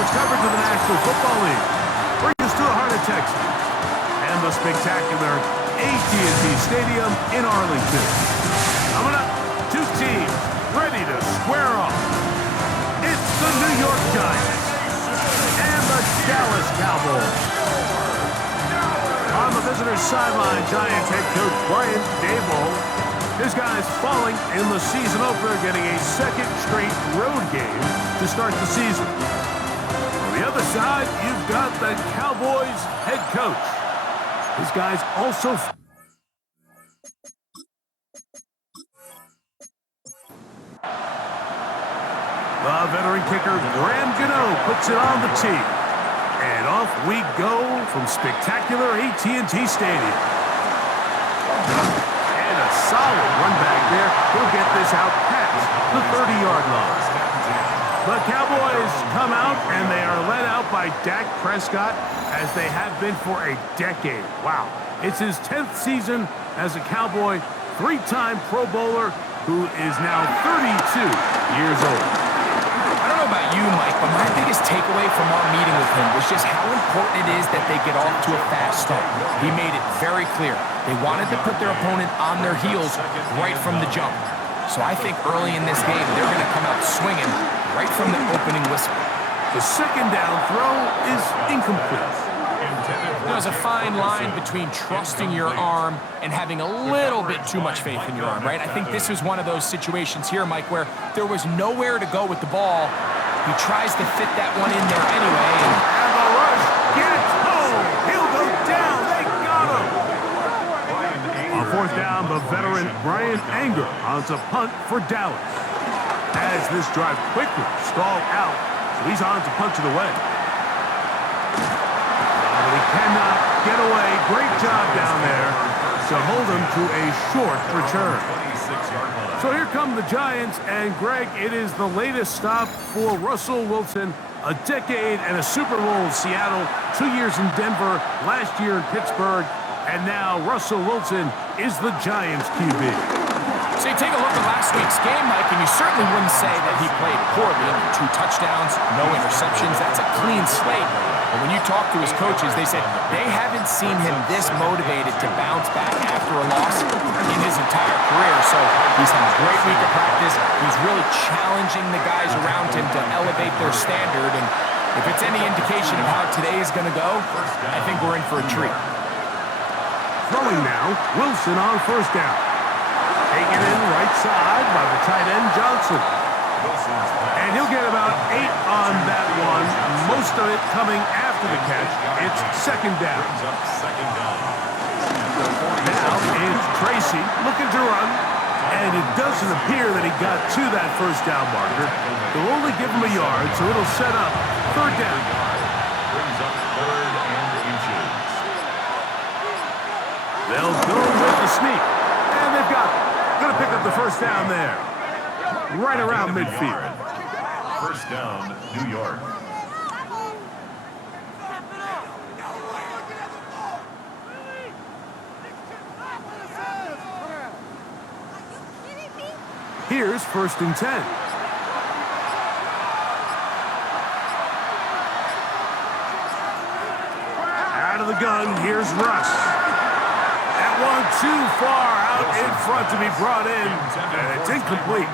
sports coverage of the National Football League brings us to the heart of Texas and the spectacular AT&T Stadium in Arlington. Coming up, two teams ready to square off. It's the New York Giants and the Dallas Cowboys. On the visitor's sideline, Giants head coach Brian Daboll. His guys falling in the season opener, getting a second straight road game to start the season. On the other side, you've got the Cowboys head coach. His guys also... The veteran kicker, Graham Gano, puts it on the tee. And off we go from spectacular AT&T Stadium. And a solid run back there. He'll get this out past the 30-yard line. The Cowboys come out, and they are led out by Dak Prescott, as they have been for a decade. Wow. It's his 10th season as a Cowboy, three-time Pro Bowler, who is now 32 years old. I don't know about you, Mike, but my biggest takeaway from our meeting with him was just how important it is that they get off to a fast start. He made it very clear. They wanted to put their opponent on their heels right from the jump. So I think early in this game, they're going to come out swinging right from the opening whistle. The second down throw is incomplete. There's a fine line between trusting your arm and having a little bit too much faith in your arm, right? I think this was one of those situations here, Mike, where there was nowhere to go with the ball. He tries to fit that one in there anyway. And the rush gets home. He'll go down. They got him. On fourth down, the veteran Brian Anger on a punt for Dallas. As this drive quickly stalled out, so he's on to punch it away. But he cannot get away. Great job down there to hold him to a short return. So here come the Giants, and Greg, it is the latest stop for Russell Wilson. A decade and a Super Bowl in Seattle, 2 years in Denver, last year in Pittsburgh, and now Russell Wilson is the Giants QB. So you take a look at last week's game, Mike, and you certainly wouldn't say that he played poorly. 2 touchdowns, no interceptions. That's a clean slate. But when you talk to his coaches, they said they haven't seen him this motivated to bounce back after a loss in his entire career. So he's had a great week of practice. He's really challenging the guys around him to elevate their standard. And if it's any indication of how today is going to go, I think we're in for a treat. Throwing now, Wilson on first down. Taken in right side by the tight end, Johnson. And he'll get about 8 on that one, most of it coming after the catch. It's second down. Now it's Tracy looking to run, and it doesn't appear that he got to that first down marker. They'll only give him a yard, so it'll set up third down. They'll go with the sneak, and they've got it. Going to pick up the first down there, right around midfield. First down, New York. Here's first and 10. Out of the gun, here's Russ. That one too far out in front to be brought in, and it's incomplete.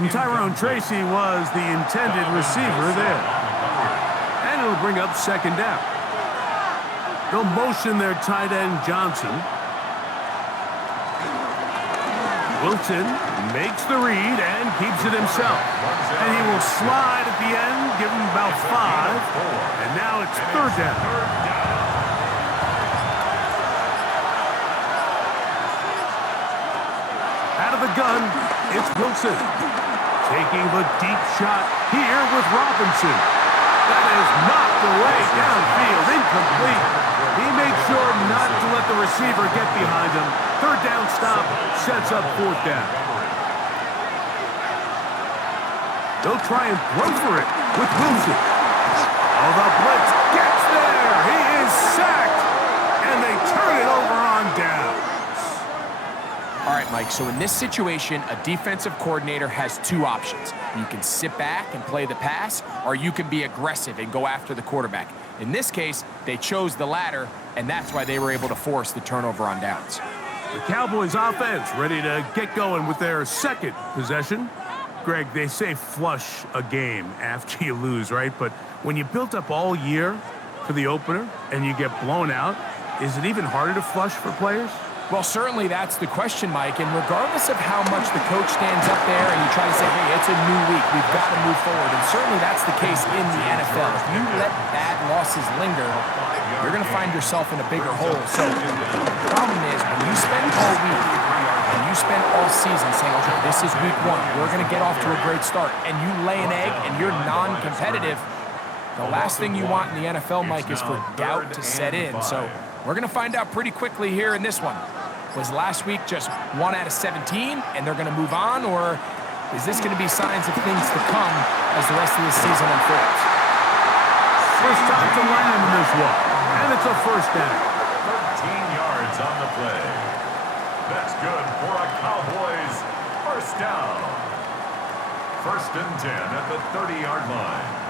And Tyrone Tracy was the intended receiver there. And it'll bring up second down. They'll motion their tight end, Johnson. Wilson makes the read and keeps it himself. And he will slide at the end, give him about 5. And now it's third down. The gun, it's Wilson taking the deep shot here with Robinson. That is knocked away downfield, incomplete. He made sure not to let the receiver get behind him. Third down stop sets up fourth down. They'll try and throw for it with Wilson. Oh, the blitz gets there. He is sacked, and they turn it over on down. All right, Mike, so in this situation, a defensive coordinator has two options. You can sit back and play the pass, or you can be aggressive and go after the quarterback. In this case, they chose the latter, and that's why they were able to force the turnover on downs. The Cowboys offense ready to get going with their second possession. Greg, they say flush a game after you lose, right? But when you built up all year for the opener and you get blown out, is it even harder to flush for players? Well, certainly that's the question, Mike, and regardless of how much the coach stands up there and you try to say, hey, it's a new week, we've got to move forward, and certainly that's the case in the NFL. If you let bad losses linger, you're going to find yourself in a bigger hole. So the problem is when you spend all week and you spend all season saying, okay, this is week one, we're going to get off to a great start, and you lay an egg and you're non-competitive, the last thing you want in the NFL, Mike, is for doubt to set in. So we're going to find out pretty quickly here in this one. Was last week just 1 out of 17 and they're going to move on, or is this going to be signs of things to come as the rest of the season unfolds? First time to land in this one, and it's a first down. 13 yards on the play. That's good for a Cowboys first down. First and 10 at the 30-yard line.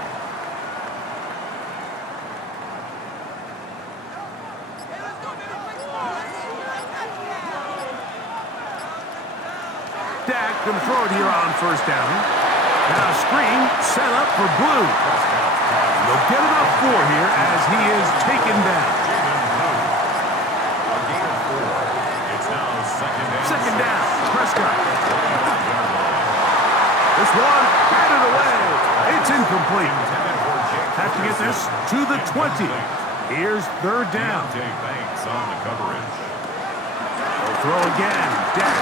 Dak going to throw it here on first down. Now a screen set up for Blue. They'll get it up 4 here as he is taken down. A gain of 4. It's now Second down. Prescott. This one batted away. It's incomplete. Have to get this to the 20. Here's third down. Banks on the coverage. They'll throw again. Dak.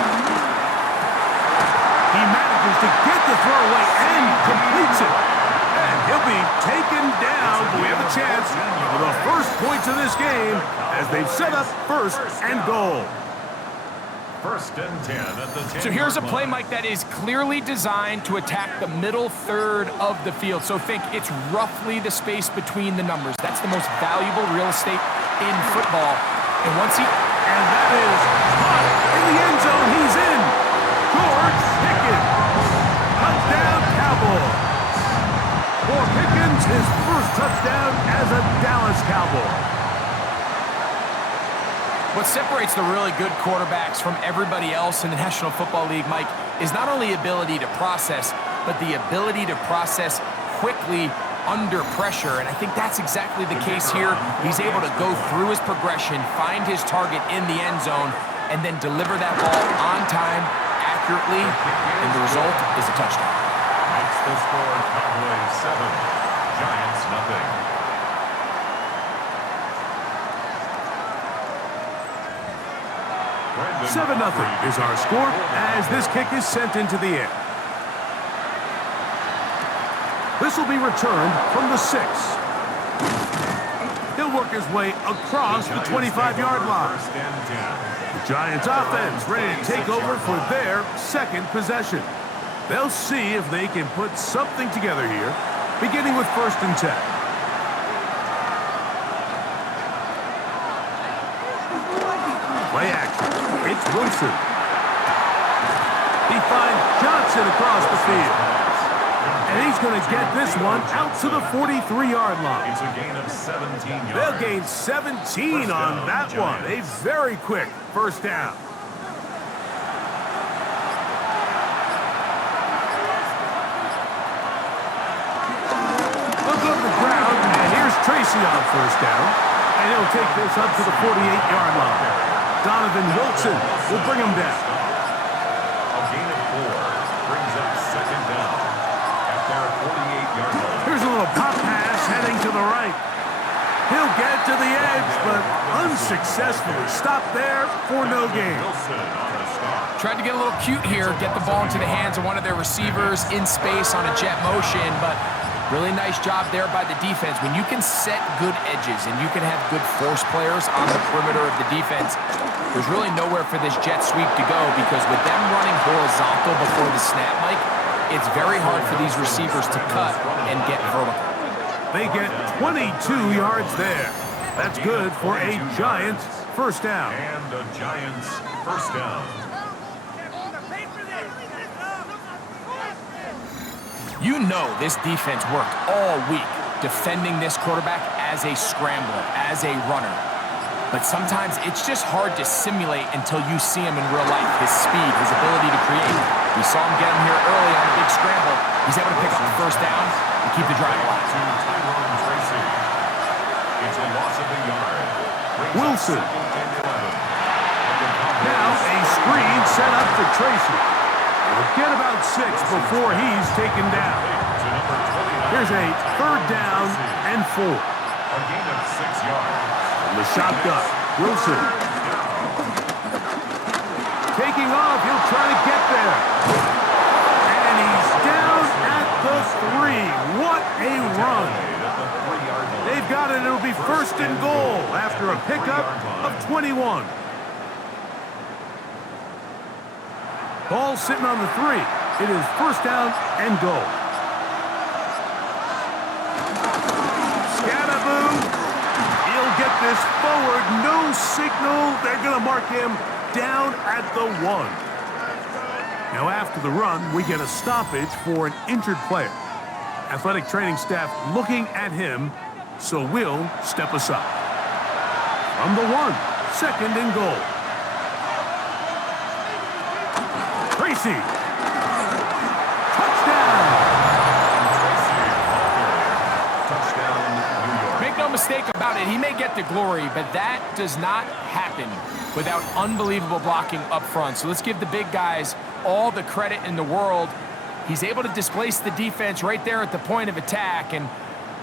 He manages to get the throw away and completes it. And he'll be taken down. But we have a chance for the first points of this game as they've set up first and goal. First and 10 at the 10. So here's a play, Mike, that is clearly designed to attack the middle third of the field. So think it's roughly the space between the numbers. That's the most valuable real estate in football. And once he... And that is caught in the end zone. He's in. George Pickens. Touchdown, Cowboys. For Pickens, his first touchdown as a Dallas Cowboy. What separates the really good quarterbacks from everybody else in the National Football League, Mike, is not only ability to process, but the ability to process quickly under pressure. And I think that's exactly the case here. He's able to go through his progression, find his target in the end zone, and then deliver that ball on time, accurately, and the result is a touchdown. Makes the score Cowboys 7, Giants nothing. Brandon 7-0 is our score as this kick is sent into the air. This will be returned from the 6. He'll work his way across the 25-yard line. First and 10. The Giants offense ready to take over for their second possession. They'll see if they can put something together here, beginning with first and 10. Play action. It's Wilson. He finds Johnson across the field. And he's going to get this one out to the 43-yard line. It's a gain of 17 yards. They'll gain 17 on that one. A very quick first down. They'll go to the ground, and here's Tracy on first down. And he'll take this up to the 48-yard line. Donovan Wilson will bring him down. A gain of 4 brings up second down at their 48-yard line. Here's a little pop pass heading to the right. He'll get to the edge, but unsuccessfully stopped there for no gain. Wilson on the stop. Tried to get a little cute here, get the ball into the hands of one of their receivers in space on a jet motion, but really nice job there by the defense. When you can set good edges and you can have good force players on the perimeter of the defense, there's really nowhere for this jet sweep to go because with them running horizontal before the snap, Mike, it's very hard for these receivers to cut and get vertical. They get 22 yards there. That's good for a Giants first down. And the Giants first down. You know this defense worked all week defending this quarterback as a scrambler, as a runner. But sometimes it's just hard to simulate until you see him in real life. His speed, his ability to create. We saw him get him here early on a big scramble. He's able to pick up the first down and keep the drive alive. It's a loss of a yard. Wilson. Now a screen set up for Tracy. He'll get about 6 before he's taken down. Here's a 3rd down and 4. A gain of 6 yards. From the shotgun, Wilson. Taking off, he'll try to get there. And he's down at the 3. What a run. They've got it. It'll be 1st and goal after a pickup of 21. Ball sitting on the 3. It is 1st down and goal. Scatterboom. He'll get this forward. No signal. They're going to mark him down at the 1. Now after the run, we get a stoppage for an injured player. Athletic training staff looking at him, so we'll step aside. From the 1, 2nd and goal. Tracy. Touchdown. Make no mistake about it, he may get the glory, but that does not happen without unbelievable blocking up front. So let's give the big guys all the credit in the world. He's able to displace the defense right there at the point of attack, and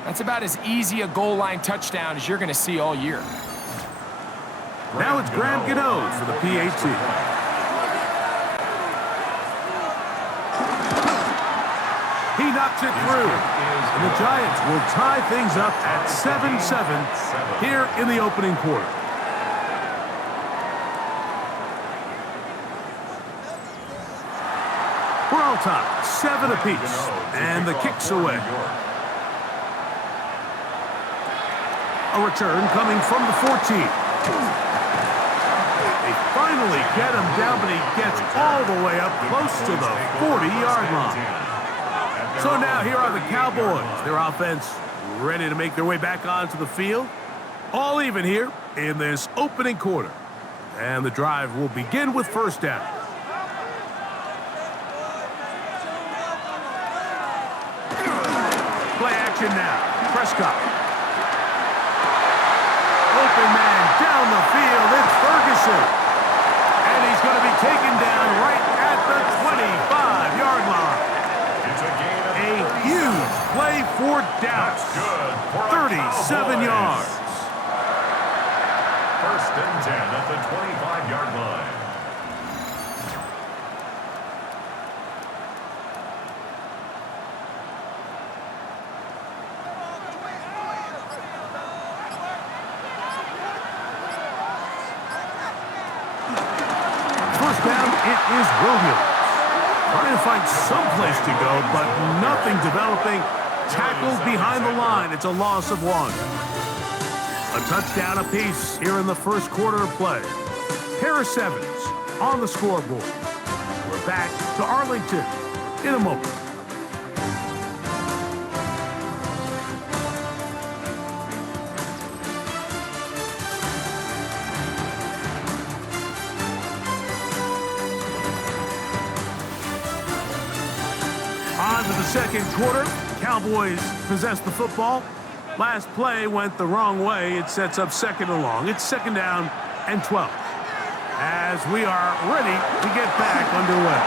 that's about as easy a goal line touchdown as you're going to see all year. Now it's Graham Gano for the PAT. He knocks it through, and the Giants will tie things up at 7-7 here in the opening quarter. We're all tied, 7 apiece, and the kick's away. A return coming from the 14. They finally get him down, but he gets all the way up close to the 40-yard line. So now here are the Cowboys. Their offense ready to make their way back onto the field. All even here in this opening quarter. And the drive will begin with 1st down. Play action now. Prescott. Open man down the field. It's Ferguson. And he's going to be taken down right at the 25-yard line. A huge play for Dallas. 37 yards. 1st and 10 at the 25-yard line. First down, it is Williams. Trying to find some place to go, but nothing developing. Tackled behind the line. It's a loss of 1. A touchdown apiece here in the 1st quarter of play. Harris Evans on the scoreboard. We're back to Arlington in a moment. On to the 2nd quarter. Cowboys possess the football. Last play went the wrong way. It sets up 2nd and long. It's 2nd down and 12. As we are ready to get back underway.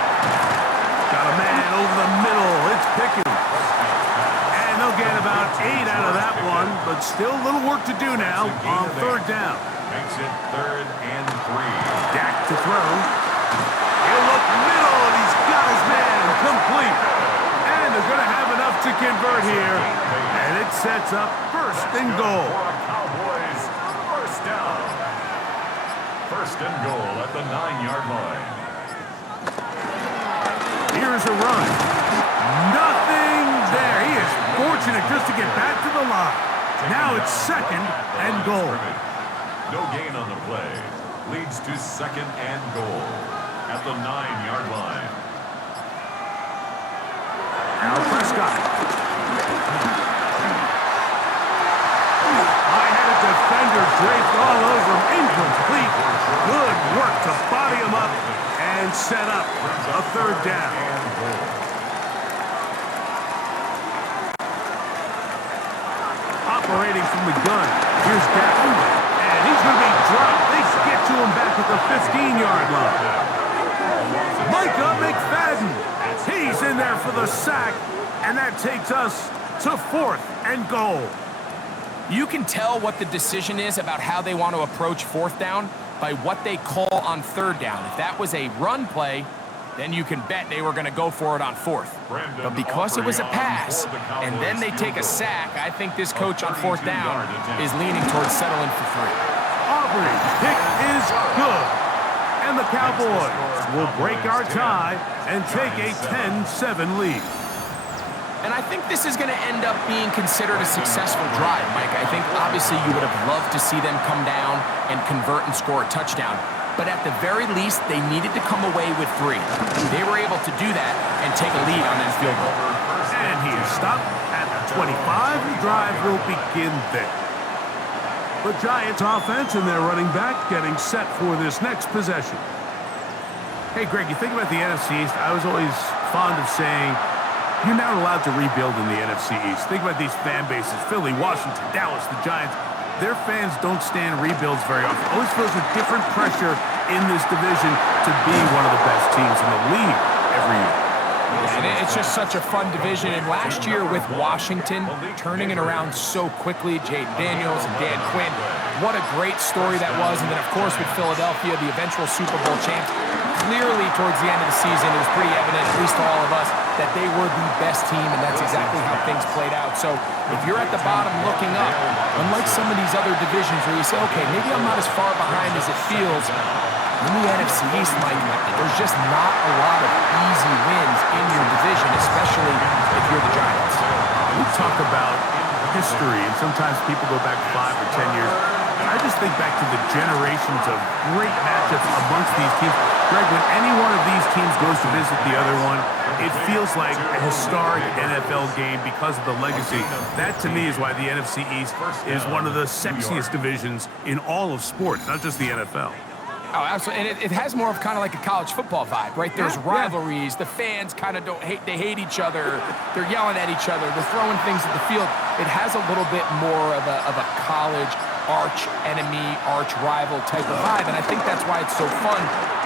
Got a man over the middle. It's Pickens. And they'll get about 8 out of that one, but still a little work to do now on 3rd down. Makes it 3rd and 3. Dak to throw. He'll look middle, and he's got his man complete. And they're going to have enough to convert here. And it sets up 1st and goal. Cowboys 1st down. 1st and goal at the 9-yard line. Here's a run. Nothing there. He is fortunate just to get back to the line. Now it's 2nd and goal. No gain on the play. Leads to 2nd and goal at the 9-yard line. Now Prescott. Scott. I had a defender draped all over him. Incomplete. Good work to body him up and set up a third down. Operating from the gun. Here's Gaffney. And he's going to be dropped. They get to him back at the 15-yard line. Micah McFadden. He's in there for the sack. And that takes us to 4th and goal. You can tell what the decision is about how they want to approach 4th down by what they call on 3rd down. If that was a run play, then you can bet they were going to go for it on 4th. But because it was a pass, and then they take a sack, I think this coach on 4th down is leaning towards settling for 3. Aubrey's kick is good. And the Cowboys will break our tie and take a 10-7 lead. And I think this is going to end up being considered a successful drive, Mike. I think obviously you would have loved to see them come down and convert and score a touchdown. But at the very least, they needed to come away with 3. They were able to do that and take a lead on that field goal. And he is stopped at the 25. The drive will begin there. The Giants offense and their running back getting set for this next possession. Hey, Greg, you think about the NFC East, I was always fond of saying, you're not allowed to rebuild in the NFC East. Think about these fan bases, Philly, Washington, Dallas, the Giants. Their fans don't stand rebuilds very often. Always feels a different pressure in this division to be one of the best teams in the league every year. And it's just such a fun division. And last year with Washington turning it around so quickly, Jaden Daniels and Dan Quinn, what a great story that was. And then, of course, with Philadelphia, the eventual Super Bowl champs, clearly towards the end of the season, it was pretty evident, at least to all of us, that they were the best team, and that's exactly how things played out. So if you're at the bottom looking up, unlike some of these other divisions where you say, okay, maybe I'm not as far behind as it feels, in the NFC East, Mike, there's just not a lot of easy wins in your division, especially if you're the Giants. We talk about history, and sometimes people go back 5 or 10 years. I just think back to the generations of great matchups amongst these teams. Greg, when any one of these teams goes to visit the other one, it feels like a historic NFL game because of the legacy. That, to me, is why the NFC East is one of the sexiest divisions in all of sports, not just the NFL. Oh, absolutely. And it has more of kind of like a college football vibe, right? There's rivalries. The fans kind of they hate each other. They're yelling at each other. They're throwing things at the field. It has a little bit more of a college arch enemy, arch rival type of vibe. And I think that's why it's so fun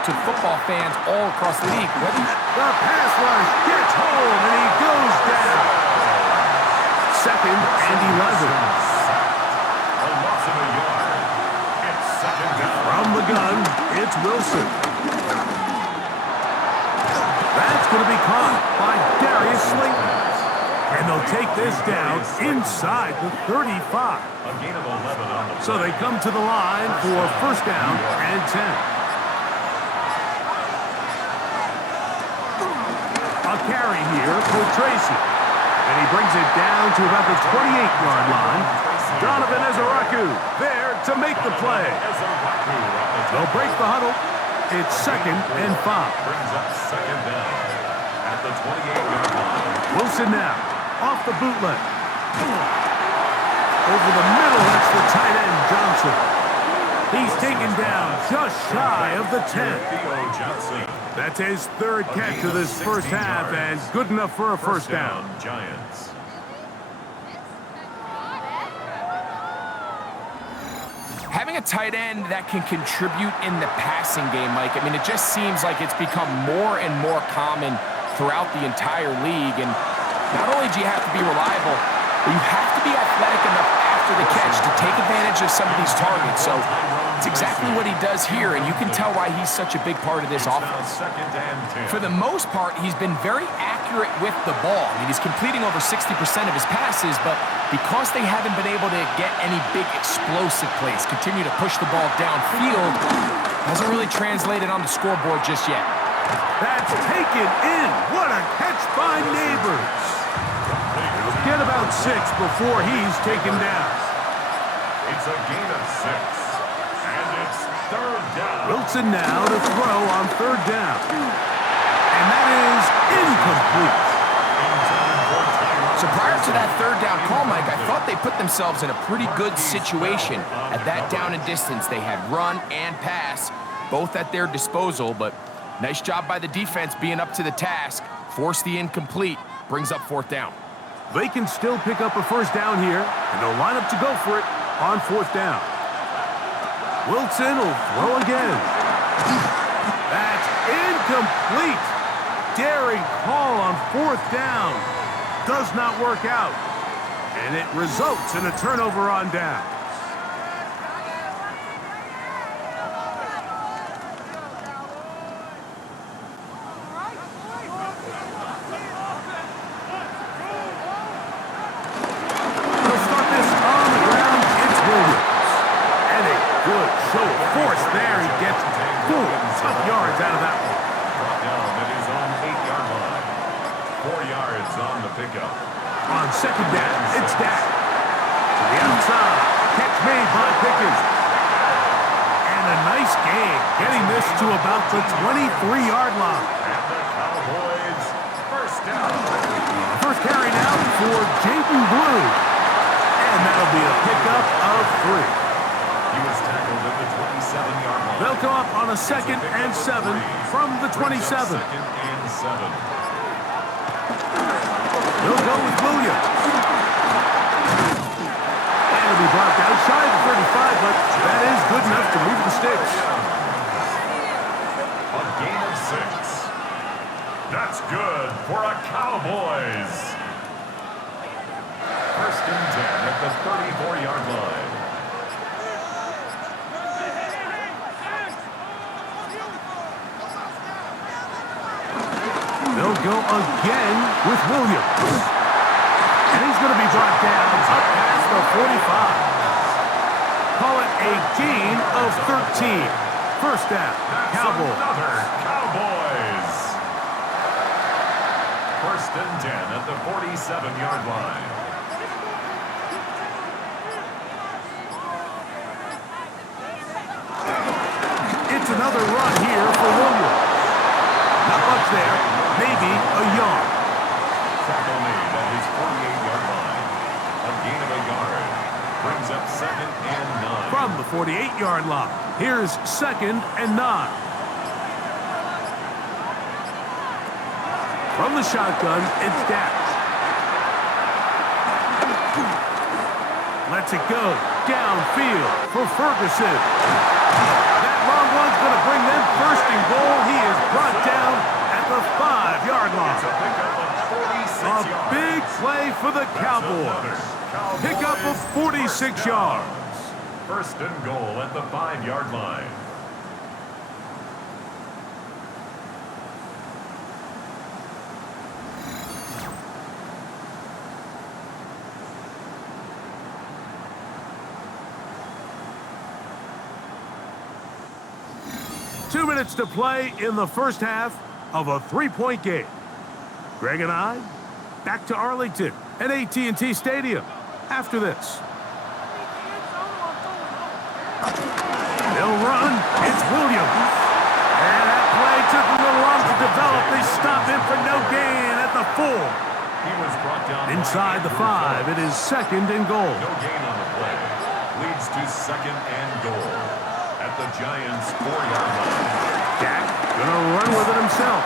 to football fans all across the league. The pass rush gets home, and he goes down. 2nd and 11. From the gun, it's Wilson. That's going to be caught by Darius Slayton. And they'll take this down inside the 35. So they come to the line for 1st down and 10. A carry here for Tracy. And he brings it down to about the 28-yard line. Donovan Ezaraku there to make the play. They'll break the huddle. It's 2nd and 5. Brings up 2nd down at the 28-yard line. Wilson now off the bootleg. Over the middle, that's the tight end, Johnson. He's taken down just shy of the 10. That's his 3rd catch of this first half, and good enough for a 1st down. Giants. Having a tight end that can contribute in the passing game, Mike, I mean, it just seems like it's become more and more common throughout the entire league. And not only do you have to be reliable, but you have to be athletic enough after the catch to take advantage of some of these targets. So it's exactly what he does here, and you can tell why he's such a big part of this offense. For the most part, he's been very accurate with the ball. I mean, he's completing over 60% of his passes, but because they haven't been able to get any big explosive plays, continue to push the ball downfield, hasn't really translated on the scoreboard just yet. That's taken in. What a catch by Neighbors. He'll get about 6 before he's taken down. It's a gain of 6. And it's 3rd down. Wilson now to throw on 3rd down. And that is incomplete. Intended for So prior to that third down call, Mike, I thought they put themselves in a pretty good situation. At that down and distance, they had run and pass, both at their disposal, but nice job by the defense being up to the task. Force the incomplete, brings up fourth down. They can still pick up a first down here, and they'll line up to go for it on fourth down. Wilson will throw again. That's incomplete. Daring call on fourth down. Does not work out. And it results in a turnover on down. On second down, it's Dak. To the outside. Catch made by Pickens. And a nice gain, getting this to about the 23-yard line. And the Cowboys first down. First carry now for Jaden Blue. And that'll be a pickup of 3. He was tackled at the 27-yard line. They'll come up on a 2nd and 7 from the 27. 2nd and 7. He'll go with Williams. And it'll be blocked out shy of the 35, but that is good enough to move the sticks. A gain of 6. That's good for a Cowboys. First and 10 at the 34-yard line. They'll go again with Williams. And he's going to be brought down up past the 45. Call it a gain of 13. First down, Cowboys. Another Cowboys. First and 10 at the 47-yard line. It's another run here for Williams. Not much there. Maybe a yard. Tackle made at his 48-yard line. A gain of a yard. Brings up 2nd and 9. From the 48-yard line, here's 2nd and 9. From the shotgun, it's Dak. Lets it go downfield for Ferguson. That long one's going to bring them first and goal. He is brought down at the 5-yard line. A big play for the Cowboys. Pickup of 46 yards. First and goal at the 5-yard line. Two minutes to play in the first half of a 3-point game. Greg and I back to Arlington at AT&T Stadium after this. They'll run. It's Williams. And that play took a little long to develop. They stop him for no gain at the 4. He was brought down inside the 5. It is 2nd and goal. No gain on the play. Leads to 2nd and goal at the Giants' 4-yard line. Dak gonna run with it himself.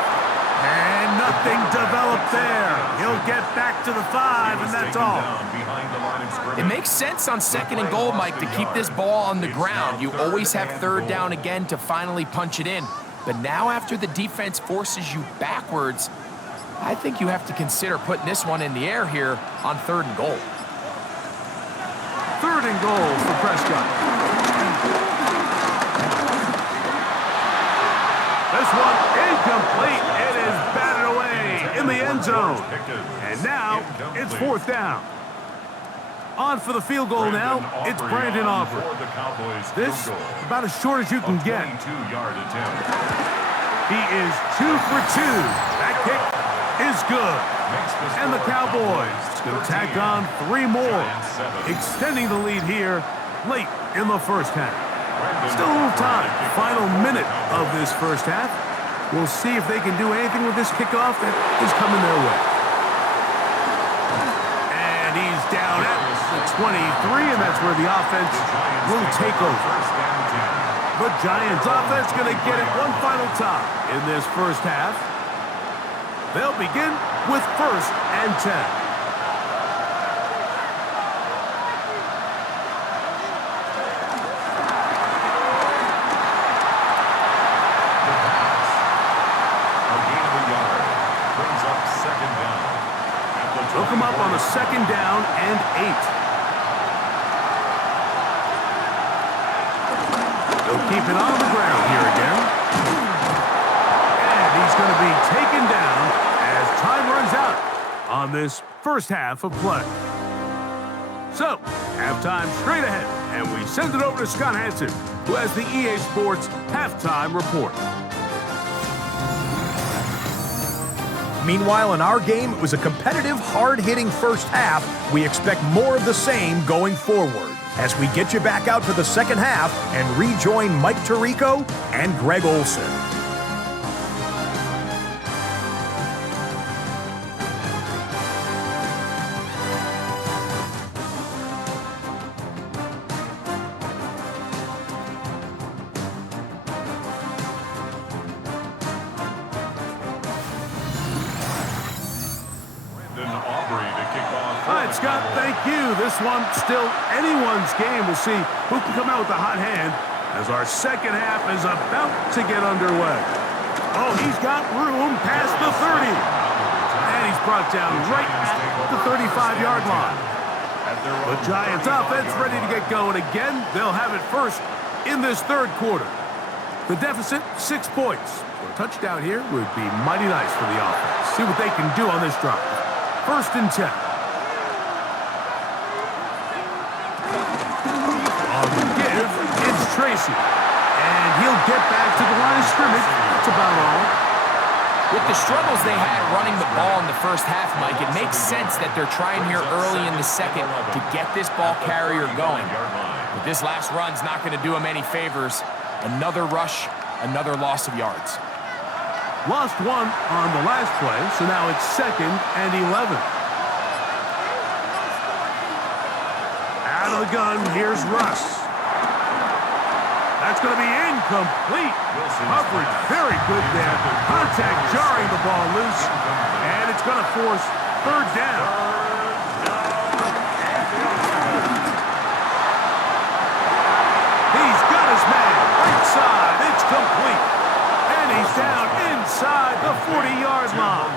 And nothing developed there. He'll get back to the 5, and that's all. It makes sense on 2nd and goal, Mike, to keep this ball on the ground. You always have 3rd down again to finally punch it in. But now after the defense forces you backwards, I think you have to consider putting this one in the air here on 3rd and goal. 3rd and goal for Prescott. This one incomplete. It is batted away in the end zone. And now it's 4th down. On for the field goal now. It's Brandon Aubrey. This about as short as you can get. He is 2 for 2. That kick is good. And the Cowboys will tack on 3 more, extending the lead here late in the first half. Still a little time. Final minute of this first half. We'll see if they can do anything with this kickoff that is coming their way. 23, and that's where the offense will take over. The Giants offense going to get it one final time in this first half. They'll begin with 1st and 10. They'll come up on a 2nd down and 8. They'll keep it on the ground here again. And he's going to be taken down as time runs out on this first half of play. So, halftime straight ahead, and we send it over to Scott Hansen, who has the EA Sports halftime report. Meanwhile, in our game, it was a competitive, hard-hitting first half. We expect more of the same going forward as we get you back out for the second half and rejoin Mike Tirico and Greg Olson. Scott, thank you. This one still anyone's game. We'll see who can come out with the hot hand as our second half is about to get underway. Oh, he's got room past the 30. And he's brought down right at the 35-yard line. The Giants offense ready to get going again. They'll have it first in this third quarter. The deficit, 6 points. A touchdown here would be mighty nice for the offense. See what they can do on this drive. 1st and 10. Tracy, and he'll get back to the line of scrimmage. That's about all. With the struggles they had running the ball in the first half, Mike, it makes sense that they're trying here early in the second to get this ball carrier going. But this last run's not going to do him any favors. Another rush, another loss of yards. Lost 1 on the last play, so now it's 2nd and 11. Out of the gun, here's Russ. That's going to be incomplete. Coverage very good there. Contact jarring the ball loose. And it's going to force 3rd down. He's got his man right side. It's complete. And he's down inside the 40-yard line.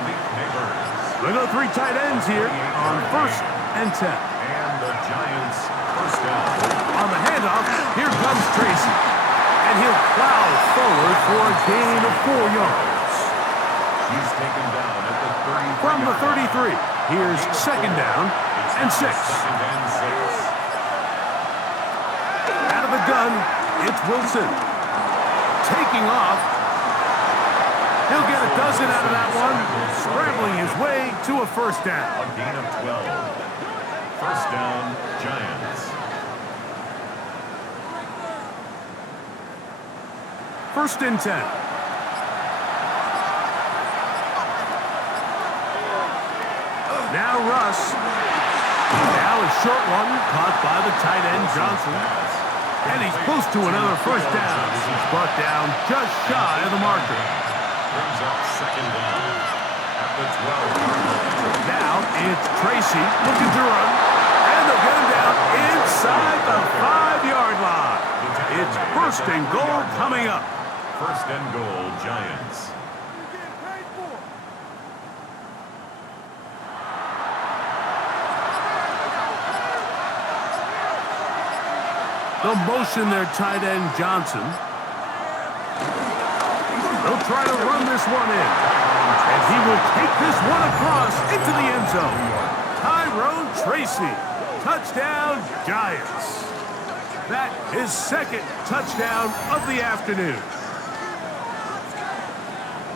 We go 3 tight ends here on 1st and 10. And the Giants first down. On the handoff, here comes Tracy. And he'll plow forward for a gain of 4 yards. He's taken down at the 33. From the 33, here's 2nd down and 6. 2nd and 6. Out of the gun, it's Wilson. Taking off. He'll get a dozen out of that one. Scrambling his way to a 1st down. A gain of 12. 1st down, Giants. 1st and 10. Now Russ. Now a short one caught by the tight end Johnson. And he's close to another 1st down as he's brought down just shy of the marker. Brings up 2nd down at the 12. Now it's Tracy looking to run. And they'll get him down inside the 5-yard line. It's 1st and goal coming up. 1st and goal, Giants. They'll motion their tight end Johnson. They'll try to run this one in. And he will take this one across into the end zone. Tyrone Tracy. Touchdown, Giants. That is 2nd touchdown of the afternoon.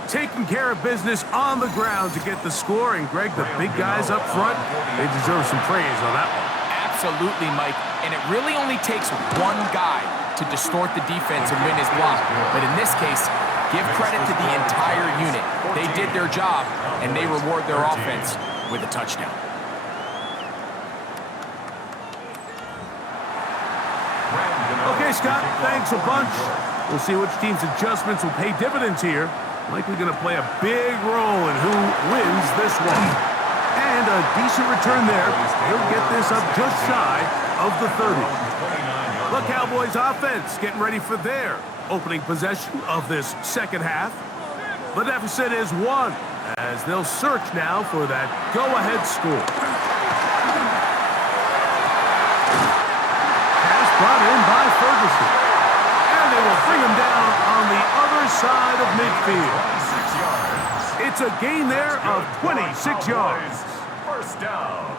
Taking care of business on the ground to get the score. And, Greg, the big guys up front, they deserve some praise on that one. Absolutely, Mike. And it really only takes one guy to distort the defense and win his block. But in this case, give credit to the entire unit. They did their job, and they reward their offense with a touchdown. Scott. Thanks a bunch. We'll see which team's adjustments will pay dividends here. Likely going to play a big role in who wins this one. And a decent return there. He'll get this up just shy of the 30. The Cowboys offense getting ready for their opening possession of this second half. The deficit is 1, as they'll search now for that go-ahead score. Pass brought in by Ferguson. And they will bring him down on the other side of midfield. It's a gain there of 26 yards. First down.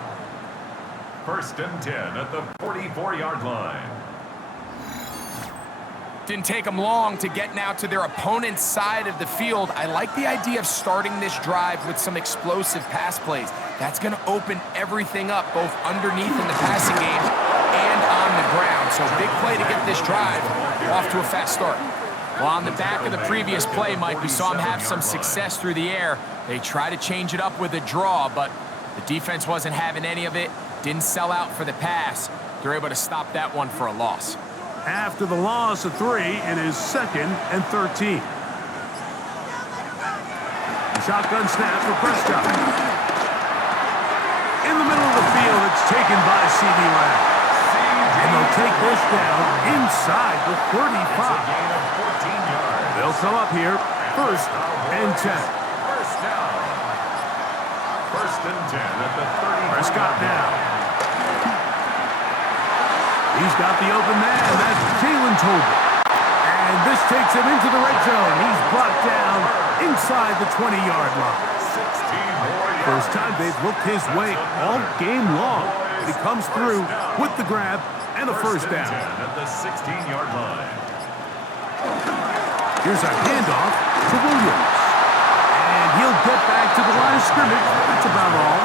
1st and 10 at the 44-yard line. Didn't take them long to get now to their opponent's side of the field. I like the idea of starting this drive with some explosive pass plays. That's going to open everything up, both underneath in the passing game and on the ground. So big play to get this drive off to a fast start. Well, on the back of the previous play, Mike, we saw him have some success through the air. They try to change it up with a draw, but the defense wasn't having any of it. Didn't sell out for the pass. They're able to stop that one for a loss. After the loss of 3, it is 2nd and 13. The shotgun snap for Prescott. In the middle of the field, it's taken by C.D. Lamb. And they'll take this down inside the 35. They'll come up here, 1st and 10. First down. 1st and 10 at the 30. Prescott now. He's got the open man. That's Jalen Tolbert. And this takes him into the red zone. He's brought down inside the 20-yard line. First time they've looked his way all game long. He comes through with the grab and a first down. At the 16-yard line. Here's a handoff to Williams. And he'll get back to the line of scrimmage. That's about all.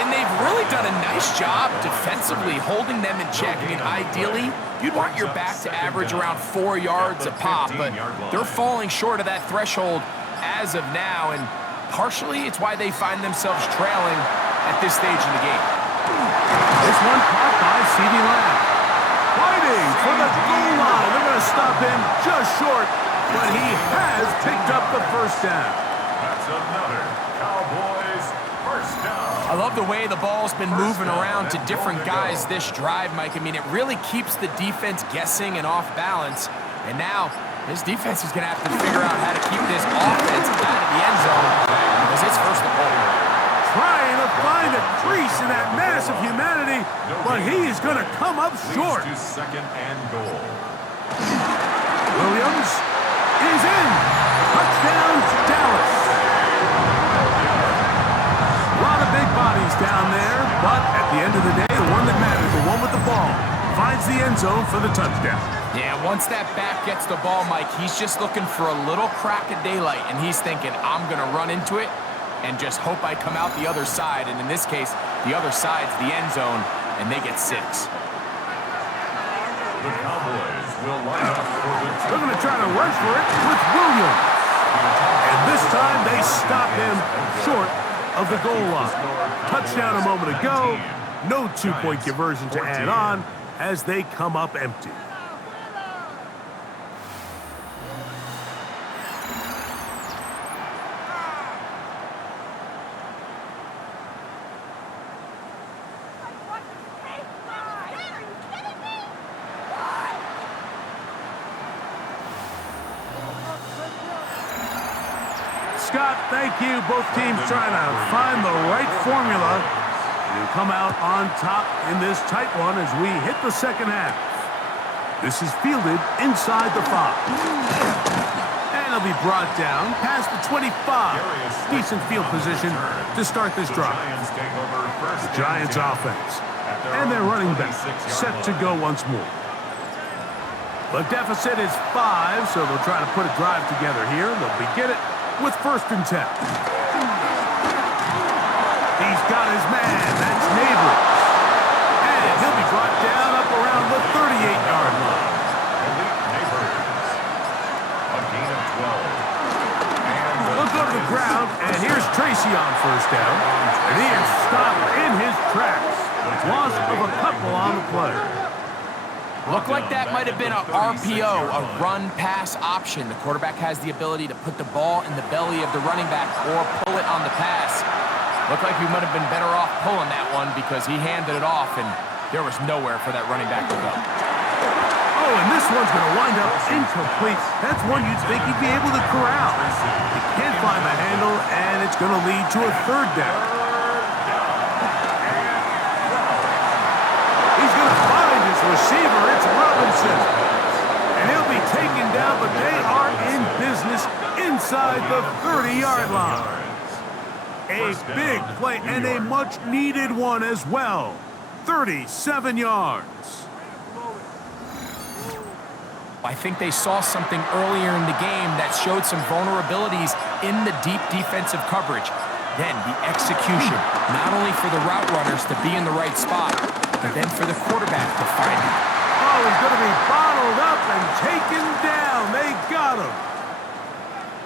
And they've really done a nice job defensively holding them in check. I mean, ideally, you'd want your back to average around 4 yards a pop, but they're falling short of that threshold as of now, and partially it's why they find themselves trailing at this stage in the game. This one caught by C.D. Lamb. Fighting for the goal line. They're going to stop him just short, but he has picked up the first down. That's another Cowboys first down. I love the way the ball's been moving around to different guys this drive, Mike. I mean, it really keeps the defense guessing and off balance. And now, this defense is going to have to figure out how to keep this offense out of the end zone because it's 1st and goal. Trying to find a crease in that mass of humanity, but he is going to come up short. To 2nd and goal. Williams is in. Touchdown, Dallas. A lot of big bodies down there, but at the end of the day, the one that matters, the one with the ball, finds the end zone for the touchdown. Yeah, once that back gets the ball, Mike, he's just looking for a little crack of daylight, and he's thinking, I'm going to run into it and just hope I come out the other side. And in this case, the other side's the end zone, and they get 6. The Cowboys will line up for the... They're going to try to rush for it with Williams. And this time they stop him short of the goal line. Touchdown a moment ago. No 2-point conversion to add on as they come up empty. Scott, thank you. Both teams trying to find the right formula to come out on top in this tight one as we hit the second half. This is fielded inside the 5. And it'll be brought down past the 25. Decent field position to start this drive. The Giants offense. And their running back set to go once more. The deficit is 5, so they'll try to put a drive together here. They'll begin it with 1st and 10. He's got his man. That's Neighbors. And he'll be brought down up around the 38-yard line. Neighbors. A gain of 12. They'll go to the ground, and here's Tracy on 1st down. And he is stopped in his tracks. Loss of a couple on the play. Looked like that might have been a RPO, a run-pass option. The quarterback has the ability to put the ball in the belly of the running back or pull it on the pass. Looked like he might have been better off pulling that one because he handed it off, and there was nowhere for that running back to go. Oh, and this one's going to wind up incomplete. That's one you'd think he'd be able to corral. He can't find the handle, and it's going to lead to a third down. He's going to find his receiver. It's Robinson. And he'll be taken down, but they are in business inside the 30-yard line. A big play and a much-needed one as well. 37 yards. I think they saw something earlier in the game that showed some vulnerabilities in the deep defensive coverage. Then the execution, not only for the route runners to be in the right spot, but then for the quarterback to find it. Oh, he's going to be bottled up and taken down. They got him.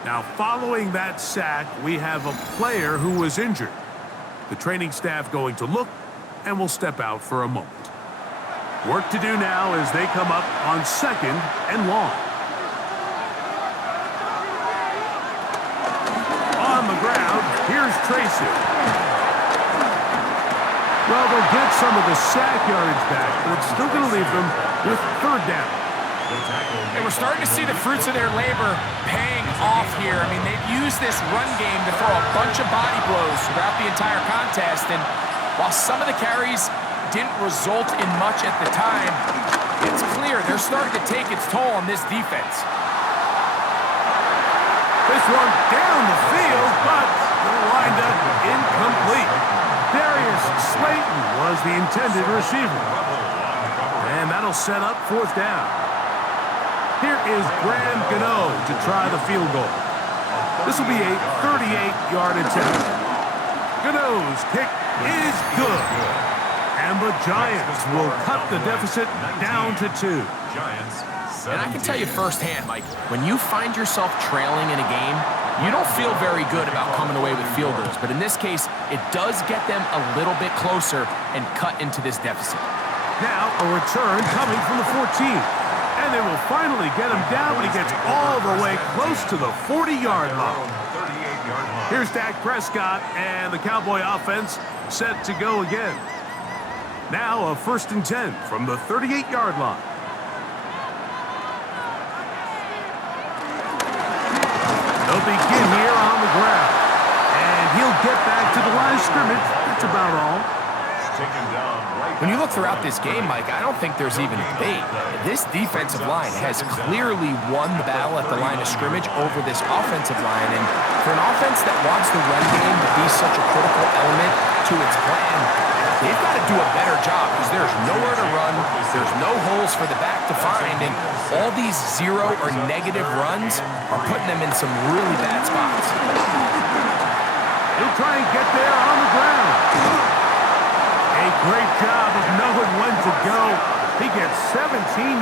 Now, following that sack, we have a player who was injured. The training staff going to look, and will step out for a moment. Work to do now as they come up on 2nd and long. On the ground, here's Tracy. Well, they'll get some of the sack yardage back, but it's still going to leave them with 3rd down. And we're starting to see the fruits of their labor paying off here. I mean, they've used this run game to throw a bunch of body blows throughout the entire contest, and while some of the carries didn't result in much at the time, it's clear they're starting to take its toll on this defense. This one down the field, but it'll wind up incomplete. Darius Slayton was the intended receiver. And that'll set up 4th down. Here is Graham Gano to try the field goal. This will be a 38-yard attempt. Gano's kick is good. And the Giants will cut the deficit down to 2. And I can tell you firsthand, Mike, when you find yourself trailing in a game, you don't feel very good about coming away with field goals. But in this case, it does get them a little bit closer and cut into this deficit. Now a return coming from the 14. And they will finally get him down, but he gets all the way close to the 40-yard line. Here's Dak Prescott and the Cowboy offense set to go again. Now a 1st and 10 from the 38-yard line. They'll begin here on the ground. And he'll get back to the line of scrimmage. That's about all. When you look throughout this game, Mike, I don't think there's even a debate. This defensive line has clearly won the battle at the line of scrimmage over this offensive line. And for an offense that wants the run game to be such a critical element to its plan, they've got to do a better job because there's nowhere to run, there's no holes for the back to find, and all these 0 or negative runs are putting them in some really bad spots. He'll try and get there on the ground. A great job of knowing when to go. He gets 17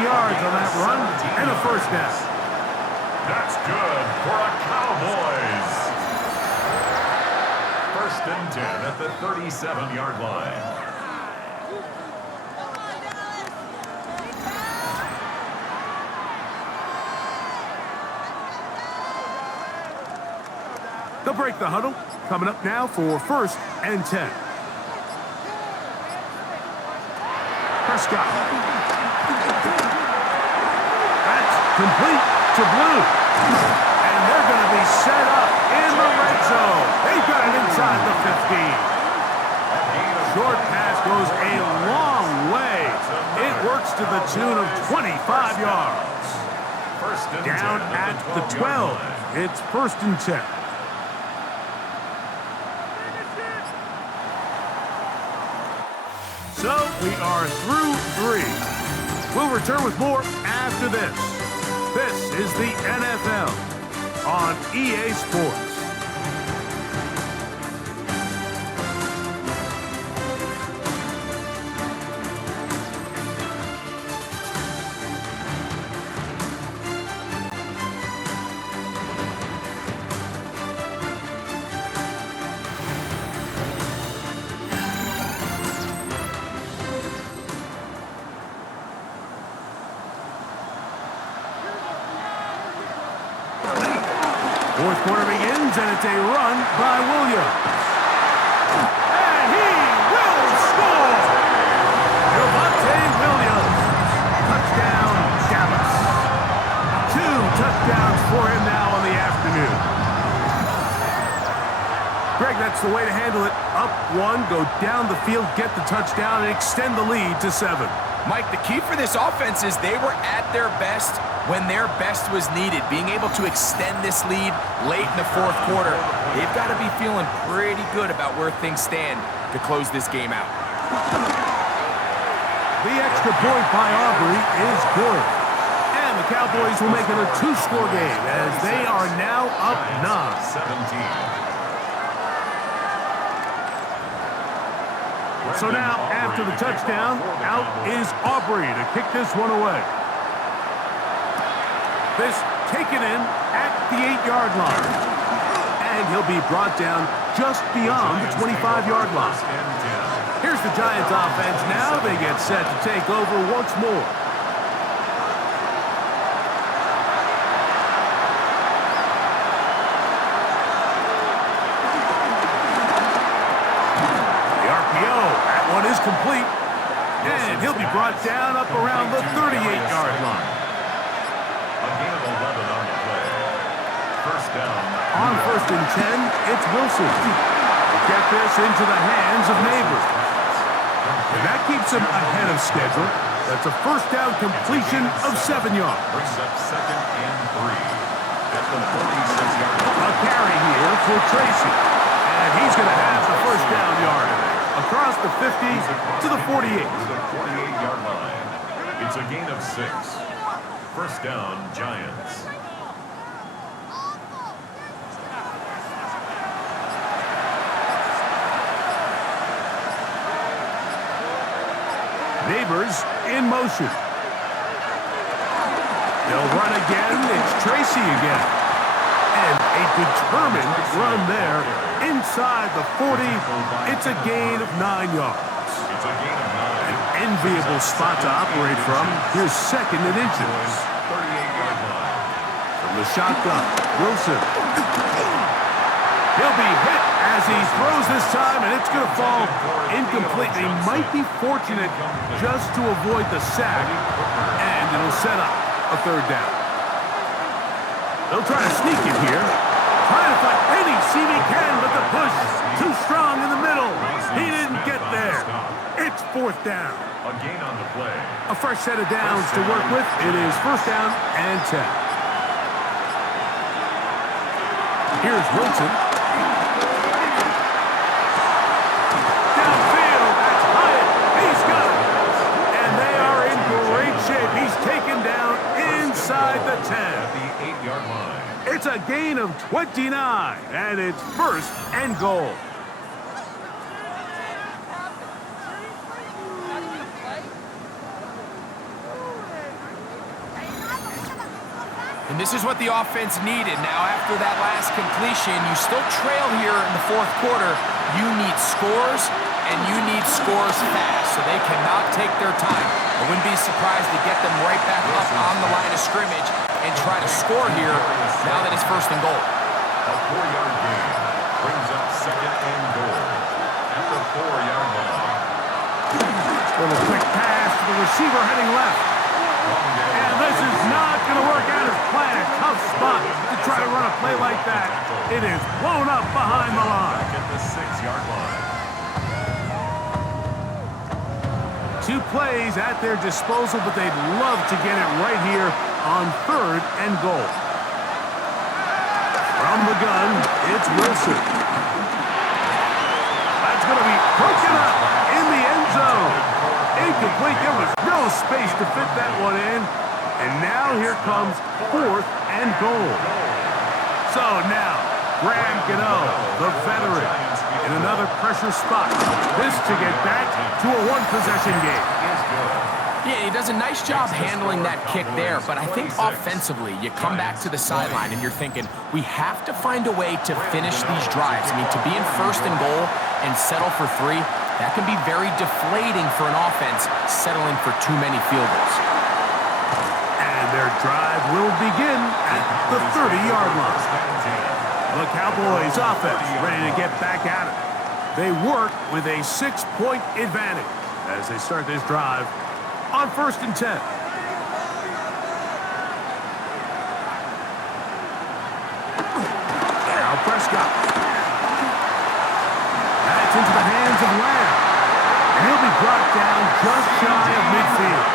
yards on that run and a 1st down. That's good for a Cowboys. 1st and 10 at the 37-yard line. They'll break the huddle. Coming up now for 1st and 10. Prescott. That's complete to Blue. And they're going to be set up in the red zone. They've got it inside the 15. Short pass goes a long way. It works to the tune of 25 yards. Down at the 12. It's 1st and 10. So we are through 3. We'll return with more after this. This is the NFL on EA Sports. quarter begins, and it's a run by Williams. And he will score! Javonte Williams. Touchdown, Dallas. 2 touchdowns for him now on the afternoon. Greg, that's the way to handle it. Up 1, go down the field, get the touchdown, and extend the lead to 7. Mike, the key for this offense is they were at their best when their best was needed. Being able to extend this lead late in the fourth quarter, they've got to be feeling pretty good about where things stand to close this game out. The extra point by Aubrey is good. And the Cowboys will make it a 2-score game as they are now up 9. 17. So now, after the touchdown, out is Aubrey to kick this one away. This taken in at the 8-yard line. And he'll be brought down just beyond the 25-yard line. Here's the Giants offense. Now they get set to take over once more. Is complete, and he'll be brought down up around the 38-yard line. A gain of 11 on the play. First down. On 1st and 10, it's Wilson. Get this into the hands of Neighbors. And that keeps him ahead of schedule. That's a first down completion of 7 yards. Brings up 2nd and 3 at the 46-yard line. A carry here for Tracy, and he's going to have the first down yard. Across the 50 to the 48. To the 48-yard line. It's a gain of 6. First down, Giants. Neighbors in motion. They'll run again. It's Tracy again. And a determined run there. Inside the 40, it's a gain of 9 yards. It's a gain of 9. An enviable spot to operate from. Here's 2nd and inches. 38-yard line. From the shotgun, Wilson. He'll be hit as he throws this time, and it's going to fall incomplete. He might be fortunate just to avoid the sack, and it'll set up a 3rd down. They'll try to sneak it here. Trying to find any seam he can, but the push too strong in the middle. He didn't get there. It's 4th down. A gain on the play. A fresh set of downs to work with. It is 1st down and 10. Here's Wilson. Downfield, that's Hyatt. He's got it. And they are in great shape. He's taken down inside the 10. At the 8-yard line. It's a gain of 29, and it's 1st and goal. And this is what the offense needed. Now, after that last completion, you still trail here in the fourth quarter. You need scores, and you need scores fast, so they cannot take their time. I wouldn't be surprised to get them right back up on the line of scrimmage and try to score here now that it's 1st and goal. A 4-yard gain brings up 2nd and goal at the 4-yard line. Little quick pass to the receiver heading left. And this is not going to work out as planned. Tough spot to try to run a play like that. It is blown up behind the line. At the 6-yard line. 2 plays at their disposal, but they'd love to get it right here on 3rd and goal. From the gun, it's Wilson. That's going to be broken up in the end zone. Incomplete. There was no space to fit that one in. And now here comes 4th and goal. So now, Graham Gano, the veteran, in another pressure spot. This to get back to a 1-possession game. Yeah, he does a nice job handling that kick there, but I think offensively, you come back to the sideline and you're thinking, we have to find a way to finish these drives. I mean, to be in 1st and goal and settle for 3, that can be very deflating for an offense settling for too many field goals. And their drive will begin at the 30-yard line. The Cowboys offense ready to get back at it. They work with a 6-point advantage as they start this drive on 1st and 10. Now Prescott. That's into the hands of Lamb. And he'll be brought down just shy of midfield.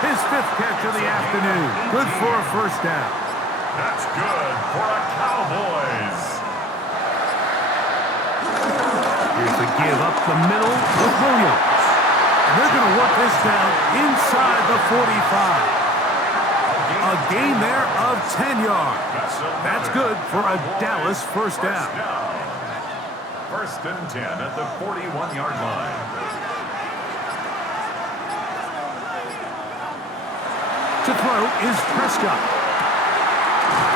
His 5th catch of the afternoon. Good for a 1st down. That's good for a Cowboys. Here's the give up the middle with Williams. And they're going to work this down inside the 45. A gain there of 10 yards. That's good for a Dallas 1st down. 1st and 10 at the 41-yard line. To throw is Prescott.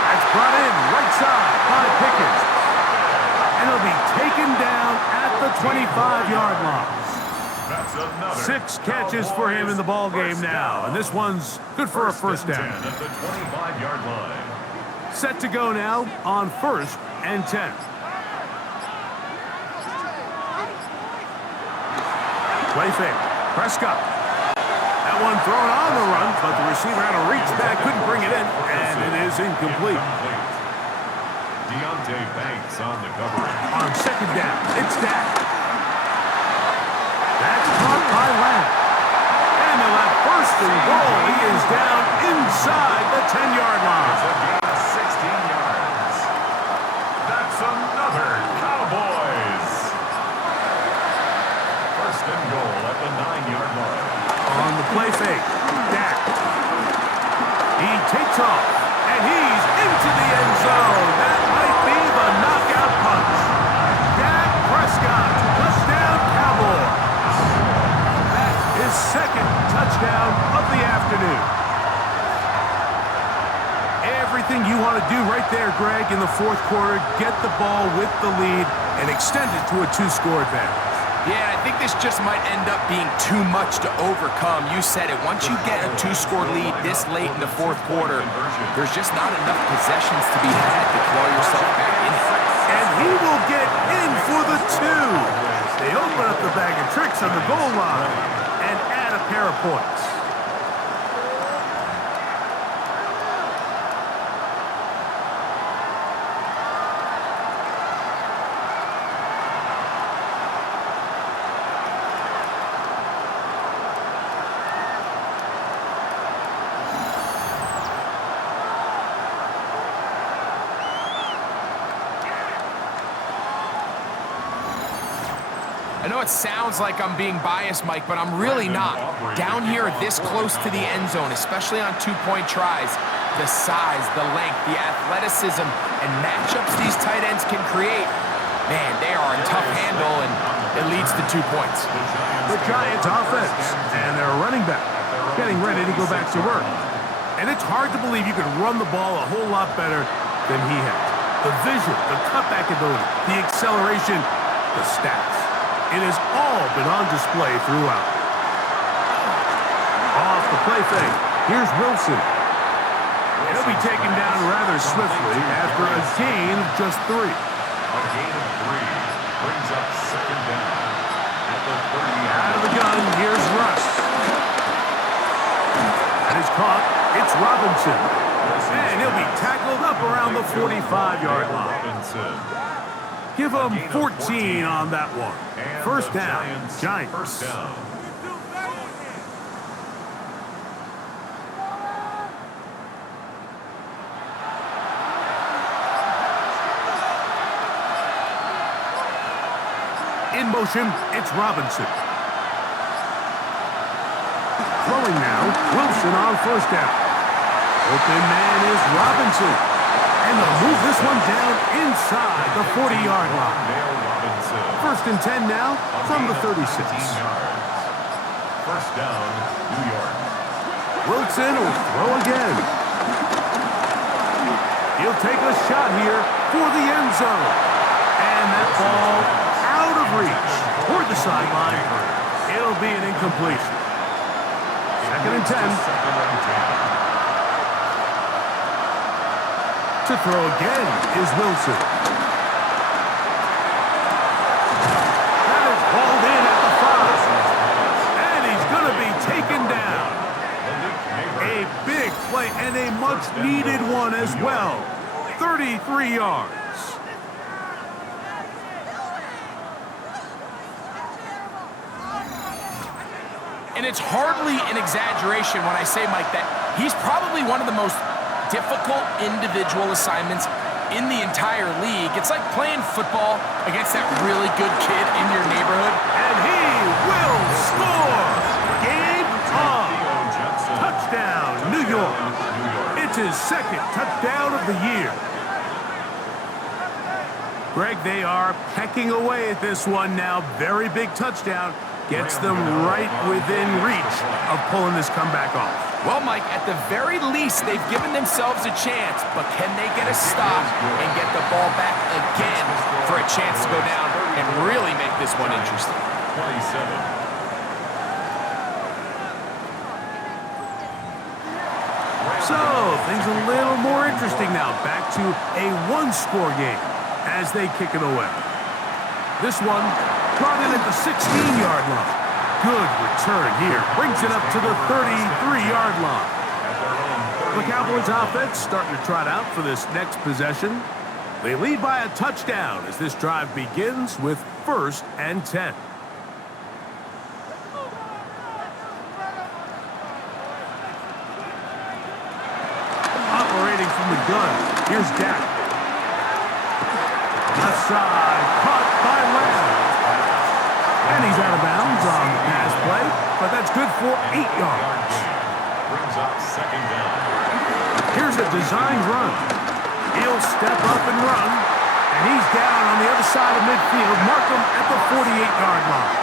That's brought in right side by Pickens. And he'll be taken down at the 25-yard line. That's another 6 catches for him in the ball game now, and this one's good for a 1st down. At the 25-yard line. Set to go now on 1st and 10. Play fake. Prescott. That one thrown on the run, but the receiver had to reach back, couldn't bring it in, and it is incomplete. Deontay Banks on the coverage. On 2nd down, it's Dak. That's caught by Lamb. And they'll have 1st and goal. He is down inside the 10-yard line. A gain of 16 yards. That's another Cowboys. 1st and goal at the 9-yard line. On the play fake, Dak. He takes off, and he's into the end zone. That might be the knockout punch. Dak Prescott, touchdown Cowboys. His 2nd touchdown of the afternoon. Everything you want to do right there, Greg, in the 4th quarter, get the ball with the lead and extend it to a 2-score advantage. Yeah, I think this just might end up being too much to overcome. You said it. Once you get a 2-score lead this late in the 4th quarter, there's just not enough possessions to be had to claw yourself back in it. And he will get in for the 2. They open up the bag of tricks on the goal line and add a pair of points. I know it sounds like I'm being biased, Mike, but I'm really not. Down here this close to the end zone, especially on 2-point tries, the size, the length, the athleticism, and matchups these tight ends can create, man, they are a tough handle, and it leads to 2 points. The Giants offense and their running back getting ready to go back to work. And it's hard to believe you could run the ball a whole lot better than he has. The vision, the cutback ability, the acceleration, the stats. It has all been on display throughout. Off the play fake, here's Wilson. He'll be taken down rather swiftly after a gain of just 3. A gain of 3 brings up 2nd down at the 30. Out of the gun, here's Russ. That is caught. It's Robinson. And he'll be tackled up around the 45-yard line. Robinson. Give them 14 on that one. 1st down, Giants. 1st down. In motion, it's Robinson. Throwing now, Wilson on 1st down. Open man is Robinson. And they'll move this one down inside the 40-yard line. 1st and 10 now from the 36. 1st down, New York. Wilson will throw again. He'll take a shot here for the end zone. And that ball out of reach toward the sideline. It'll be an incompletion. 2nd and 10. To throw again is Wilson. That is hauled in at the 5. And he's going to be taken down. A big play and a much-needed one as well. 33 yards. And it's hardly an exaggeration when I say, Mike, that he's probably one of the most difficult individual assignments in the entire league. It's like playing football against that really good kid in your neighborhood. And he will score! Game on! Touchdown, New York. It's his second touchdown of the year. Greg, they are pecking away at this one now. Very big touchdown. Gets them right within reach of pulling this comeback off. Well, Mike, at the very least, they've given themselves a chance, but can they get a stop and get the ball back again for a chance to go down and really make this one interesting? 27. So, things a little more interesting now. Back to a one-score game as they kick it away. This one brought in at the 16-yard line. Good return here. Brings it up to the 33-yard line. The Cowboys offense starting to trot out for this next possession. They lead by a touchdown as this drive begins with 1st and 10. Operating from the gun, here's Dak. Left side, caught by Lamb. And he's out of bounds on the pass play, but that's good for 8 yards. Brings up 2nd down. Here's a designed run. He'll step up and run, and he's down on the other side of midfield. Mark him at the 48-yard line.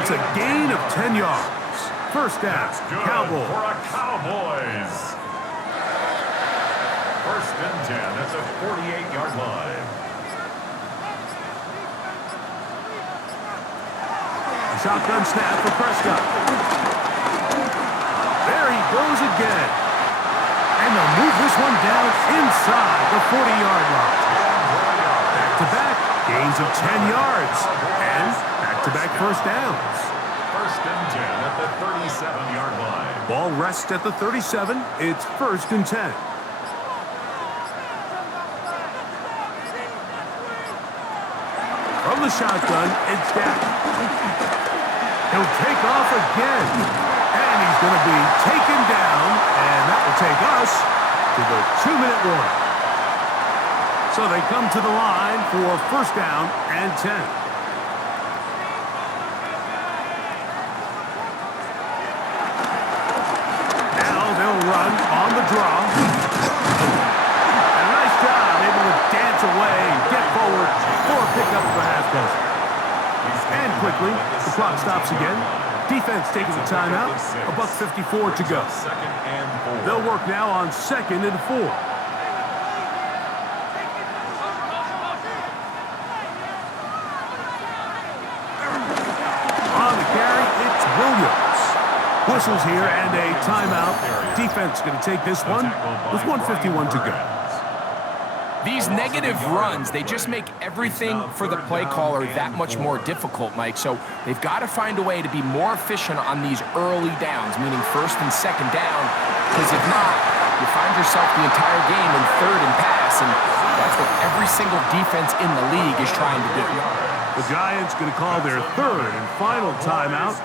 It's a gain of 10 yards. 1st down, Cowboys. For a Cowboys. 1st and 10 at the 48-yard line. Shotgun snap for Prescott. There he goes again. And they'll move this one down inside the 40-yard line. Back-to-back gains of 10 yards. And back-to-back 1st downs. 1st and 10 at the 37-yard line. Ball rests at the 37. It's 1st and 10. From the shotgun, it's Dak. He'll take off again. And he's going to be taken down. And that will take us to the 2-minute warning. So they come to the line for 1st down and 10. Now they'll run on the draw. And a nice job, able to dance away and get forward for a pickup of the half dozen. And quickly, the clock stops again. Defense taking the timeout. $1:54 to go. They'll work now on 2nd and 4. On the carry, it's Williams. Whistles here and a timeout. Defense going to take this one with 1:51 to go. These negative runs, they just make everything for the play caller that much more difficult, Mike. So they've got to find a way to be more efficient on these early downs, meaning 1st and 2nd down, because if not, you find yourself the entire game in 3rd and pass, and that's what every single defense in the league is trying to do. The Giants going to call their 3rd and final timeout.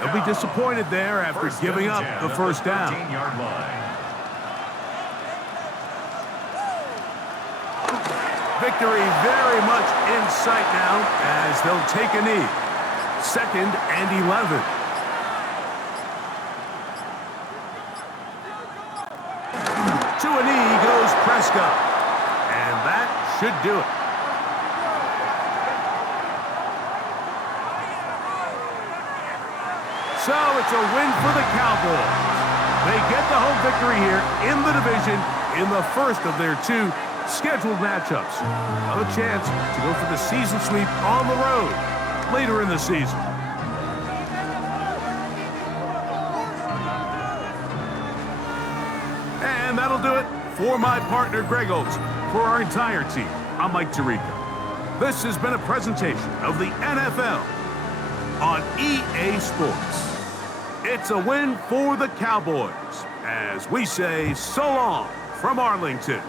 They'll be disappointed there after giving up the 1st down. Victory very much in sight now as they'll take a knee. 2nd and 11. To a knee goes Prescott. And that should do it. So it's a win for the Cowboys. They get the home victory here in the division in the 1st of their 2 scheduled matchups. A chance to go for the season sweep on the road later in the season. And that'll do it For my partner, Greg Olson, for our entire team, I'm Mike Tirico. This has been a presentation of the NFL on EA Sports. It's a win for the Cowboys, as we say so long from Arlington.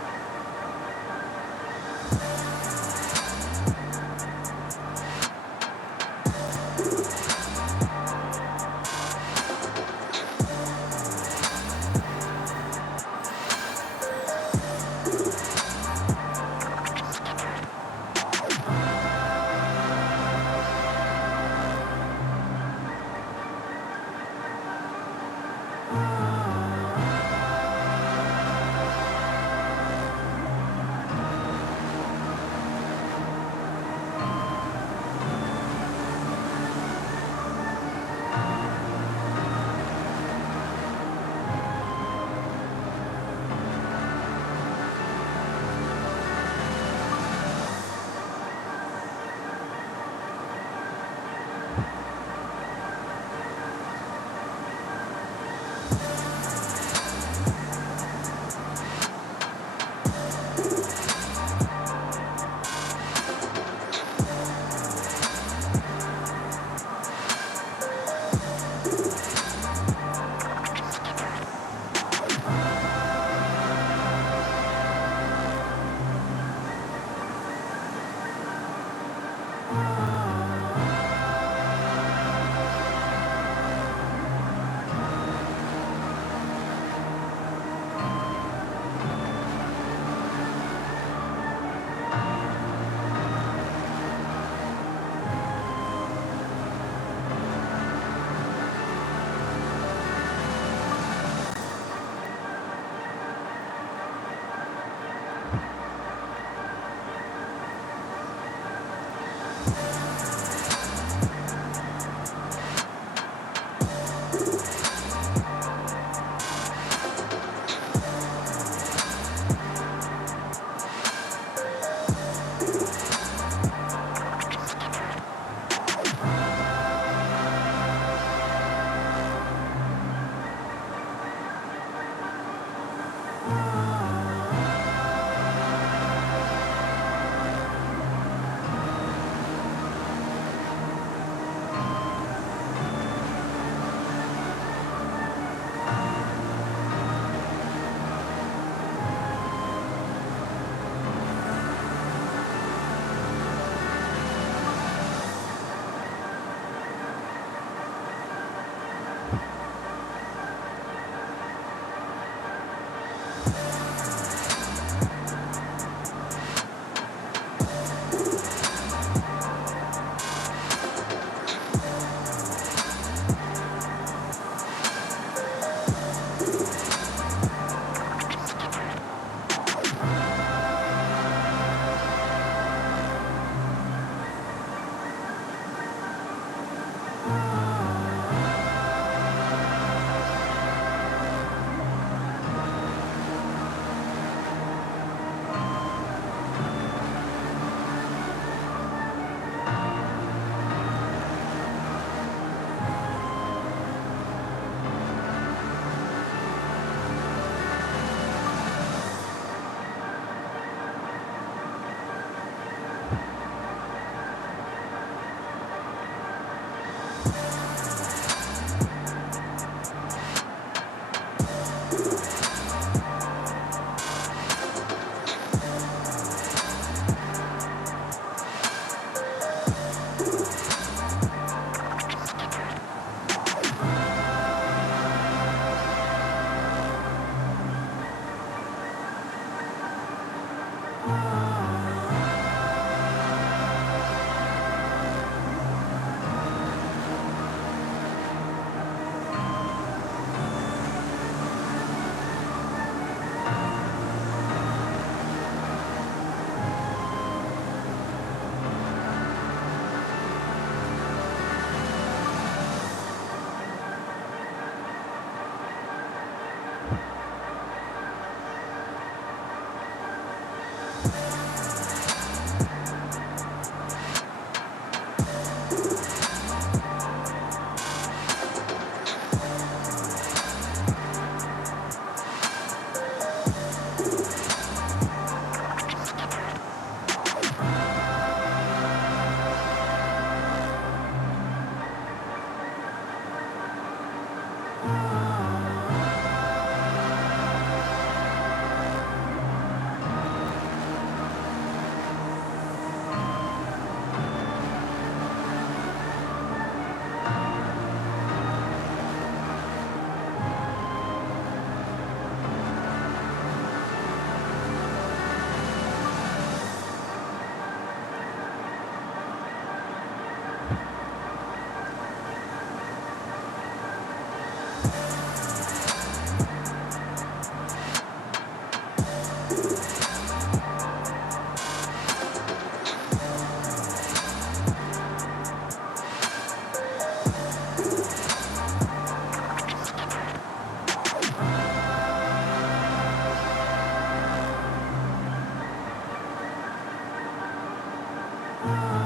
Bye.